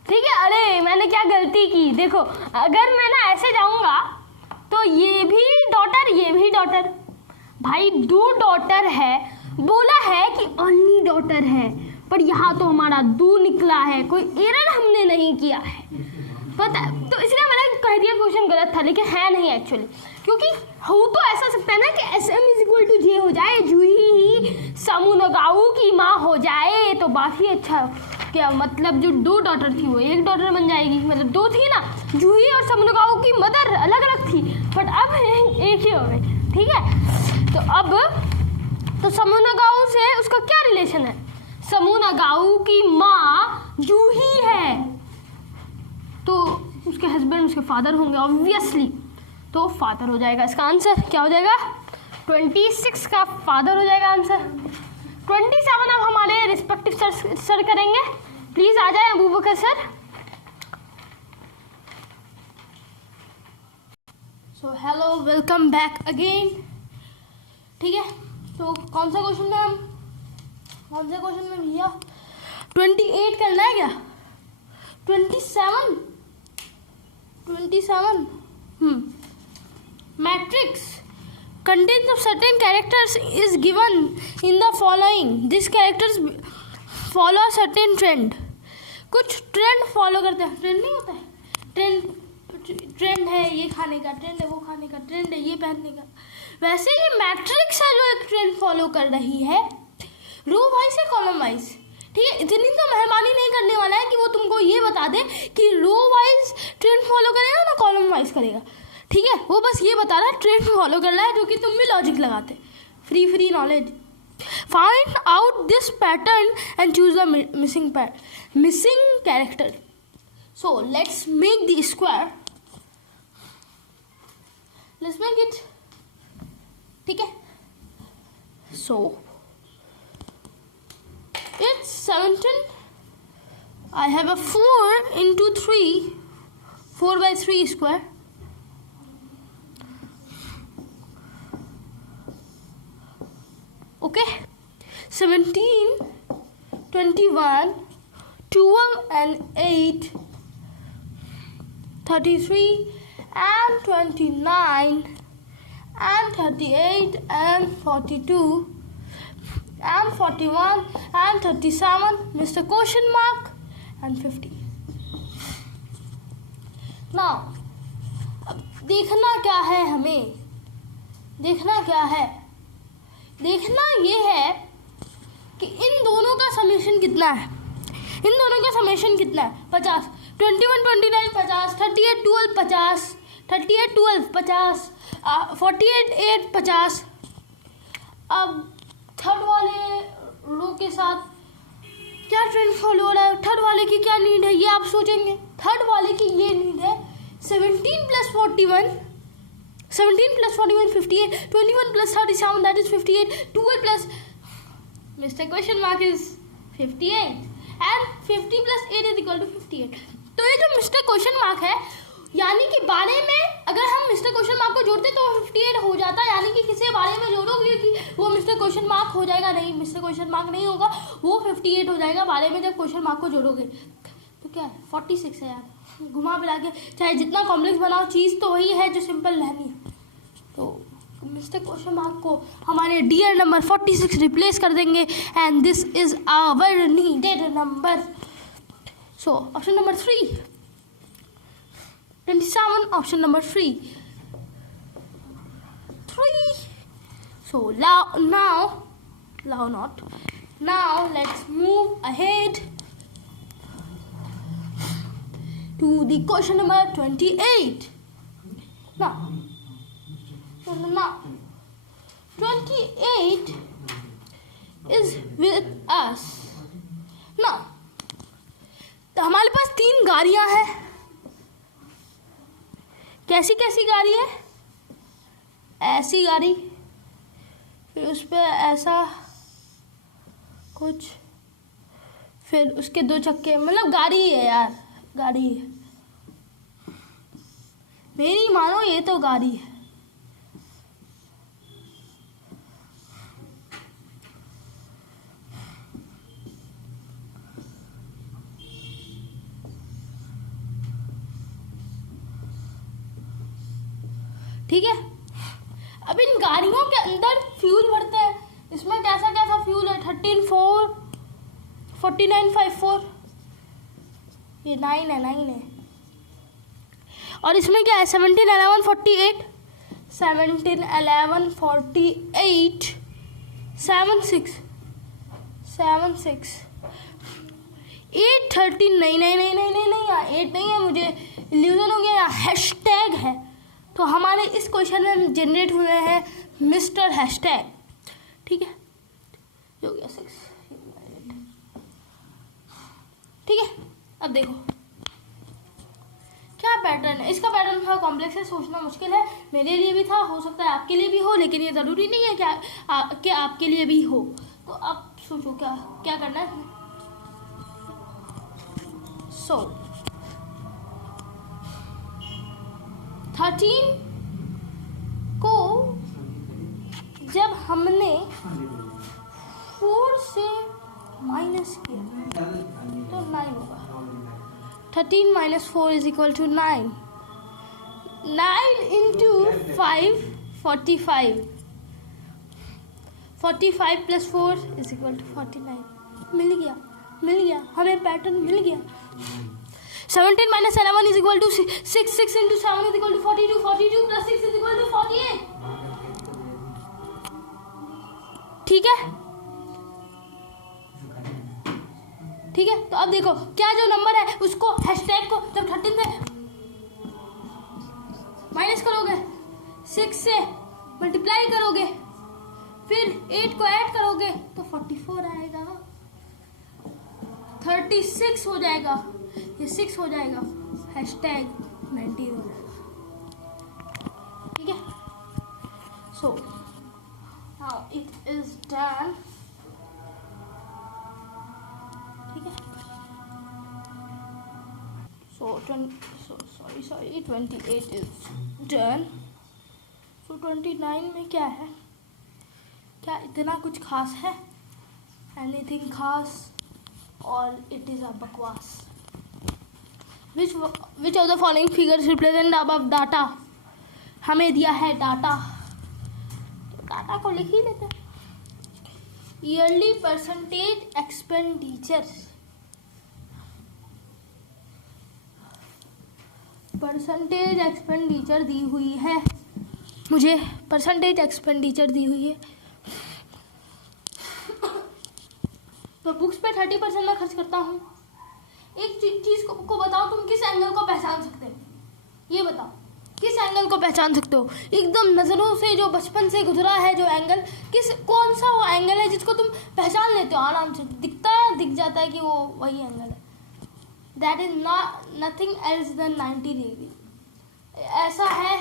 ठीक है, अरे मैंने क्या गलती की, देखो अगर मैं ना ऐसे जाऊंगा तो ये भी डॉटर, भाई 2 डॉटर है, बोला है कि ओनली डॉटर है, पर यहाँ तो हमारा 2 निकला है, कोई एरर हमने नहीं किया है, पता है? तो इसलिए मैंने कह दिया क्वेश्चन गलत था, लेकिन है नहीं एक्चुअली, क्योंकि हो तो ऐसा सकता है ना कि SM = J हो जाए, जूही ही समूनगाऊ की माँ हो जाए तो बात ही अच्छा। क्या मतलब जो 2 डॉटर थी वो 1 डॉटर बन जाएगी, मतलब 2 थी ना, जूही और समूनगाऊ की मदर अलग अलग थी, बट अब एक ही हो गई। ठीक है, तो अब तो समूनगाऊ से उसका क्या रिलेशन है, समूनगाऊ की माँ जूही है, तो उसके हस्बैंड उसके फादर होंगे ऑब्वियसली, तो फादर हो जाएगा इसका आंसर। क्या हो जाएगा, 26 का फादर हो जाएगा आंसर। 27 अब हमारे रिस्पेक्टिव सर करेंगे, प्लीज आ जाए Abu Bakar sir. So hello, welcome back again. ठीक है, तो कौन सा क्वेश्चन में भैया 28 करना है क्या, 27 matrix contains of certain characters is given in the following. These characters follow a certain trend. कुछ ट्रेंड फॉलो करते हैं, ट्रेंड नहीं होता है, ट्रेंड है ये खाने का, ट्रेंड है वो खाने का, ट्रेंड है ये पहनने का, वैसे ये मैट्रिक्स है जो एक ट्रेंड फॉलो कर रही है, रो वाइज है कॉलम वाइज। ठीक है, इतनी तो मेहरबानी नहीं करने वाला है कि वो तुमको ये बता दे कि रो वाइज ट्रेंड फॉलो करेगा ना कॉलम वाइज करेगा। ठीक है, वो बस ये बता रहा है ट्रेंड फॉलो कर रहा है, जो कि तुम भी लॉजिक लगाते, free knowledge. Find out this pattern and choose the missing character. So let's make the square, let's make it. ठीक है, सो it's 17. I have a 4 into 3, 4/3 square. Okay, 17, 21, 12 and 8, 33 and 29 and 38 and 42 and 41 and 37, Mr. Question mark and 50. Now, अब देखना क्या है हमें? देखना क्या है? देखना ये है कि इन दोनों का समेशन कितना है। इन दोनों का समेशन कितना है? 50, 21, 29, 50, 38, 12, 50, 38, 12, 50, 48, 8, 50। अब थर्ड वाले रो के साथ क्या ट्रेंड फॉलो हो रहा है? थर्ड वाले की क्या नीड है ये आप सोचेंगे। थर्ड वाले की ये नीड है 17 + 41, 17 + 41 58, 21 + 37 that is 58, 12 plus Mr. Question mark is 58 and 50 + 8 is equal to 58। तो ये जो मिस्टर क्वेश्चन मार्क है, यानी कि 12 में अगर हम मिस्टर क्वेश्चन मार्क को जोड़ते तो 58 हो जाता, यानी कि किसी 12 में जोड़ोगे कि वो मिस्टर क्वेश्चन मार्क हो जाएगा, नहीं मिस्टर क्वेश्चन मार्क नहीं होगा, वो 58 हो जाएगा 12 में जब क्वेश्चन मार्क को जोड़ोगे। तो क्या है 46 है यार, घुमा फिरा के चाहे जितना कॉम्प्लेक्स बनाओ चीज़ तो वही है जो सिंपल रहनी है। तो मिस्टर क्वेश्चन मार्क को हमारे डियर नंबर 46 रिप्लेस कर देंगे and this is our needed number. So option number 3 27, option number 3. So now let's move ahead to the question number 28. Now 28 is with us. Now हमारे पास 3 गाड़ियां हैं। कैसी कैसी गाड़ी है? ऐसी गाड़ी, फिर उस पर ऐसा कुछ, फिर उसके 2 चक्के, मतलब गाड़ी है यार, गाड़ी है। मेरी मानो ये तो गाड़ी है। ठीक है, अब इन गाड़ियों के अंदर फ्यूल भरते हैं। इसमें कैसा कैसा फ्यूल है? 13, 4, 49, 54, ये 9 है। और इसमें क्या है? 17, 11, 48, 17, 11, 48, 7, 6, 8, 13, नहीं यहाँ 8 नहीं है, मुझे इल्यूजन हो गया, यहाँ हैशटैग है। तो हमारे इस क्वेश्चन में जनरेट हुए हैं मिस्टर हैशटैग। ठीक है, हो गया 6। ठीक है, अब देखो क्या पैटर्न है। इसका पैटर्न थोड़ा कॉम्प्लेक्स है, सोचना मुश्किल है, मेरे लिए भी था, हो सकता है आपके लिए भी हो, लेकिन ये ज़रूरी नहीं है कि आपके लिए भी हो। तो अब सोचो क्या करना है। सो 13 को जब हमने 4 से माइनस किया तो 9 होगा। 13 - 4 is equal to 9. 9 into 5, 45. 45 plus 4 is equal to 49. मिल गया, हमें पैटर्न मिल गया। 17 - 11 is equal to 6. 6 into 7 is equal to 42. 42 plus 6 is equal to 48. ठीक है, तो अब देखो क्या जो नंबर है उसको हैशटैग को जब 13 से माइनस करोगे, 6 से मल्टीप्लाई करोगे, फिर 8 को ऐड करोगे तो 44 आएगा, 36 हो जाएगा, ये 6 हो जाएगा, हैशटैग 19 हो जाएगा। ठीक है, so now it is done. ठीक है, सो 28 इज डन। सो 29 में क्या है? क्या इतना कुछ खास है? एनीथिंग खास? और इट इज अ बकवास। Which of the following figures represent above data? हमें दिया है डाटा, तो डाटा को लिख ही लेते हैं। Yearly percentage expenditure, percentage expenditure दी हुई है, मुझे परसेंटेज एक्सपेंडिचर दी हुई है। तो बुक्स पे 30% मैं खर्च करता हूँ। एक चीज को बताओ, तुम किस एंगल को पहचान सकते हो? ये बताओ, किस एंगल को पहचान सकते हो? एकदम नज़रों से जो बचपन से गुजरा है जो एंगल, कौन सा वो एंगल है जिसको तुम पहचान लेते हो आराम से? दिख जाता है कि वो वही एंगल है। That is nothing else than 90 degree. ऐसा है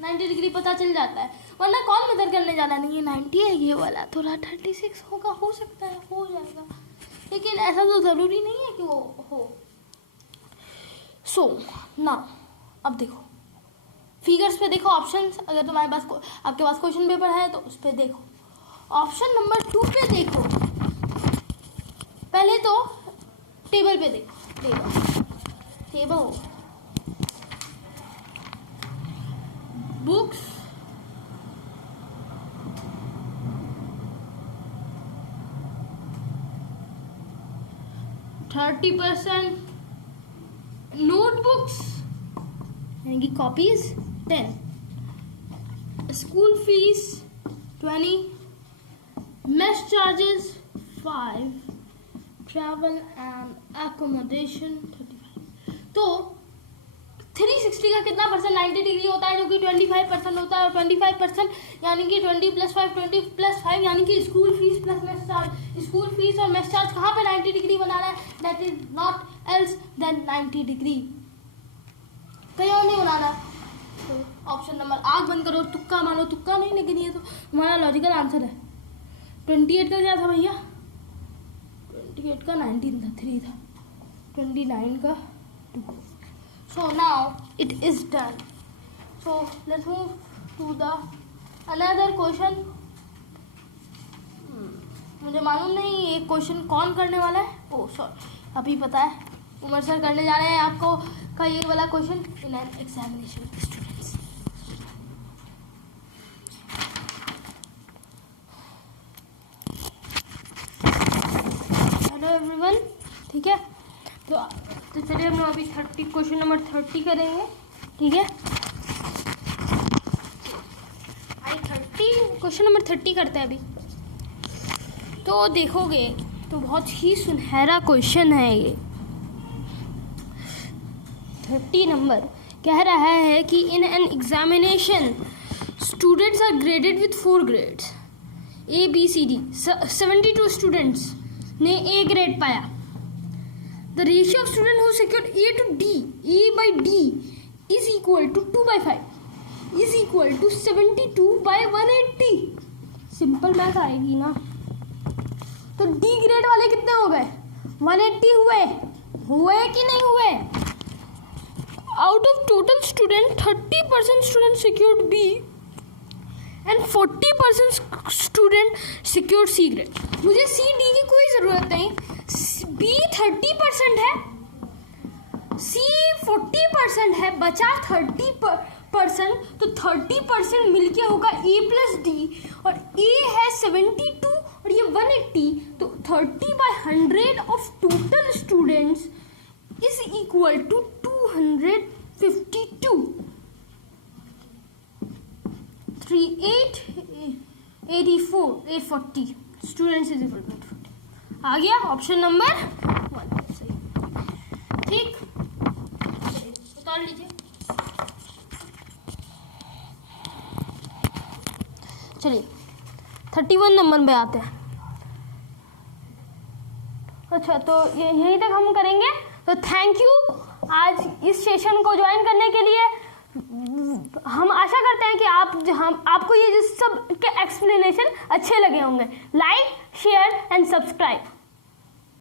90 डिग्री पता चल जाता है, वरना कौन मेजर करने जाना? नहीं, ये 90 है, ये वाला थोड़ा 36 होगा, हो सकता है, हो जाएगा, लेकिन ऐसा तो ज़रूरी नहीं है कि वो हो। सो ना, अब देखो फिगर्स पे देखो, ऑप्शंस, अगर तुम्हारे पास आपके पास क्वेश्चन पेपर है तो उस पर देखो। ऑप्शन नंबर 2 पे देखो, पहले तो टेबल पे देखो। टेबल बुक्स, %30, नोटबुक्स यानी कि copies 10, school fees 20, mess charges 5, travel and accommodation 35। तो 360 का कितना परसेंट? 90 डिग्री होता है, जो कि 25% होता है, और 25% यानी कि 20 + 5, 20 + 5 यानी कि school fees plus mess charge. School fees और मेस चार्ज कहाँ पे 90 डिग्री बनाना है? That is not else than 90 degree, कहीं और नहीं बनाना। तो ऑप्शन नंबर, आग बंद करो, तुक्का मानो, तुक्का नहीं, लेकिन ये तो हमारा लॉजिकल आंसर है। 28 का क्या था भैया? 28 का 19 था, 3 था, 29 का 2। So now it is done. So let's move to the another question. मुझे मालूम नहीं ये क्वेश्चन कौन करने वाला है। ओह सॉरी, अभी पता है, उमर सर करने जा रहे हैं आपको का ये वाला question in an examination students. Hello everyone, ठीक है। तो चलिए हम अभी क्वेश्चन नंबर 30 करेंगे, ठीक है। क्वेश्चन नंबर 30 करते हैं अभी। तो देखोगे तो बहुत ही सुनहरा क्वेश्चन है ये। 30 नंबर कह रहा है कि in an examination students are graded with 4 grades ABCD। 72 students ने A ग्रेड पाया। The ratio of student who secured A to D, A by D is equal to 2/5 is equal to 72/180। Simple math आएगी ना। तो D grade वाले कितने हो गए? 180 हुए कि नहीं हुए? Out of total student 30% student secured B and 40% student secured C grade। मुझे C D की कोई ज़रूरत नहीं। B 30% है, C 40% है, बचा 30%। तो 30% मिलके होगा A + D, और A है 72 और ये 180। तो 30/100 of total students is equal to 252। 840 students is equal to 840। आ गया ऑप्शन नंबर 1 सही, ठीक। उतार लीजिए। चलिए 31 नंबर पे आते हैं। अच्छा, तो यहीं तक हम करेंगे। तो थैंक यू आज इस सेशन को ज्वाइन करने के लिए। हम आशा करते हैं कि आपको ये सब के एक्सप्लेनेशन अच्छे लगे होंगे। Like, share and subscribe.